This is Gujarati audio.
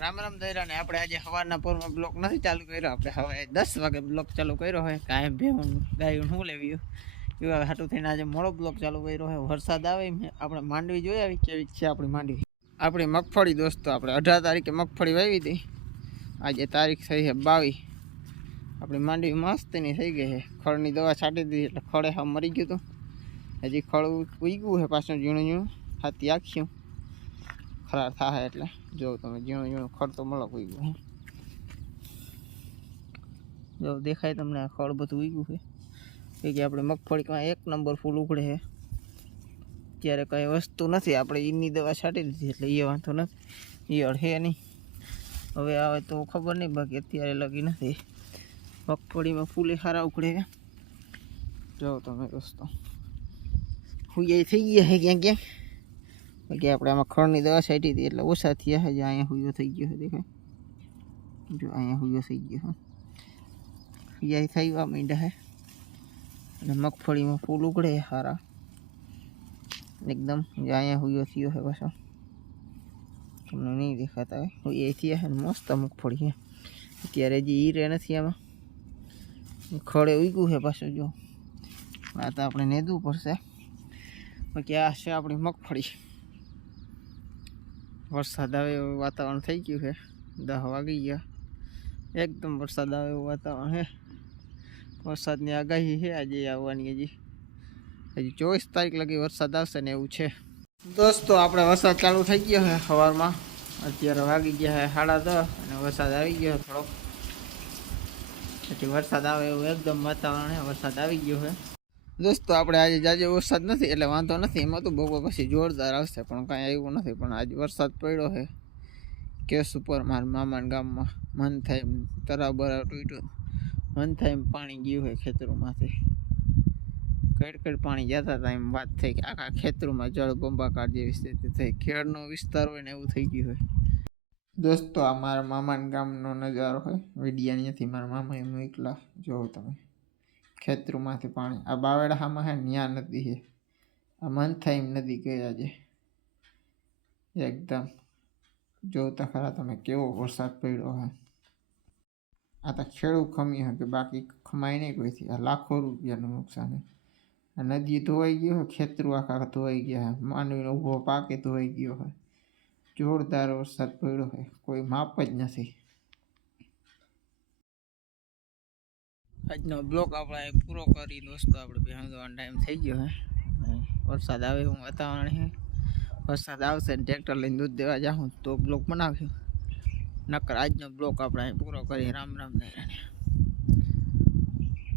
રામ રામ દયરા ને આપણે આજે સવારના પોરમાં બ્લોક નથી ચાલુ કર્યો. આપણે હવે 10 વાગે બ્લોક ચાલુ કર્યો હોય. કાંઈ ભેહું ગાયું શું લેવી એવા હાટું થઈને આજે મોડો બ્લોક ચાલુ કર્યો હોય. વરસાદ આવે આપણે માંડવી જોઈ આવી કેવી છે આપણી માંડવી. આપણી મગફળી દોસ્તો આપણે 18 તારીખે મગફળી વાવી હતી. આજે તારીખ થઈ છે 22. આપણી માંડવી મસ્તની થઈ ગઈ છે. ખળની દવા છાંટી દીધી એટલે ખળે હા મરી ગયું હતું. હજી ખળ ઉગ્યું છે પાછું ઝીણું ઝીણું હાથી આખ્યું ખરાબ થાય એટલે જો તમે ઝીણું ઝીણું ખડ તો મળો ઉગ્યું જો દેખાય તમને આ ખડ બધું ઉગ્યું છે કે આપણે મગફળીમાં 1 નંબર ફૂલ ઉઘડે છે. ત્યારે કંઈ વસ્તુ નથી આપણે ઈની દવા છાંટી દીધી એટલે એ વાંધો નથી. ઈયળ છે નહીં, હવે આવે તો ખબર નહીં, બાકી અત્યારે લગી નથી. મગફળીમાં ફૂલે સારા ઉખડે છે જો તમે દોસ્તો. હુઈ થઈ ગયા છે ક્યાં ક્યાં, બાકી આપણે આમાં ખળની દવા છાંટી હતી એટલે ઓછા થયા છે. અહીંયા હુયો થઈ ગયો છે દેખાય, જો અહીંયા હુયો થઈ ગયો છે. યાય થવા માંડ્યા છે અને મગફળીમાં ફૂલ ઉગડે સારા એકદમ. જો અહીંયા હુયો થયો છે પાછો, તમને નહીં દેખાતા હોય. એ થયા છે ને મસ્ત મગફળી છે. અત્યારે હજી ઈરે નથી આમાં, ખડે ઉગ્યું છે પાછું. જો આ તો આપણે નેદવું પડશે. બાકી આ છે આપણી મગફળી. વરસાદ આવે એવું વાતાવરણ થઈ ગયું છે. 10 વાગી ગયા, એકદમ વરસાદ આવે એવું વાતાવરણ છે. વરસાદની આગાહી છે આજે આવવાની. હજી 24 તારીખ લગી વરસાદ આવશે ને એવું છે દોસ્તો. આપણે વરસાદ ચાલુ થઈ ગયો છે સવારમાં. અત્યારે વાગી ગયા છે 10:30 અને વરસાદ આવી ગયો થોડોક. પછી વરસાદ આવે એવું એકદમ વાતાવરણ છે. વરસાદ આવી ગયો છે દોસ્તો. આપણે આજે જાજે વરસાદ નથી એટલે વાંધો નથી. એમાં તો બપોર પછી જોરદાર આવશે પણ કાંઈ આવ્યું નથી. પણ આજે વરસાદ પડ્યો છે કેસ ઉપર. મારા મામાના ગામમાં મન થાય એમ તરાવ બરાવ તૂટ્યું, મન થાય એમ પાણી ગયું હોય ખેતરોમાંથી. કડ પાણી જતા હતા એમ વાત થઈ કે આખા ખેતરોમાં જળ બંબાકાર જેવી સ્થિતિ થઈ. ખેડનો વિસ્તાર હોય ને એવું થઈ ગયું હોય દોસ્તો. આ મારા મામાના ગામનો નજારો હોય. વિડિયા અહીંયાથી મારા મામા એમ એકલા જોવો તમે. ખેતરોમાંથી પાણી આ બાવેડામાં હે ન્યા નદી છે. આ મન થાય એમ નદી ગઈ આજે એકદમ. જોતા ખરા તમે કેવો વરસાદ પડ્યો હે. આ તો ખેડૂત ખમી હકે, બાકી ખમાય નહીં કોઈથી. આ લાખો રૂપિયાનું નુકસાન છે. આ નદી ધોવાઈ ગયો હોય, ખેતરું આખા ધોવાઈ ગયા હોય, માનવીનો ઊભો પાકે ધોવાઈ ગયો હોય. જોરદાર વરસાદ પડ્યો હોય, કોઈ માપ જ નથી. આજનો બ્લોક આપણે પૂરો કરી દોસ્તો. આપણે બેહવાનો ટાઈમ થઈ ગયો હે. વરસાદ આવે એવું વાતાવરણ છે. વરસાદ આવશે ને ટ્રેક્ટર લઈને દૂધ દેવા જાઉં તો બ્લોક બનાવ્યો. નકર આજનો બ્લોક આપણે પૂરો કરી. રામ રામ દયરાને.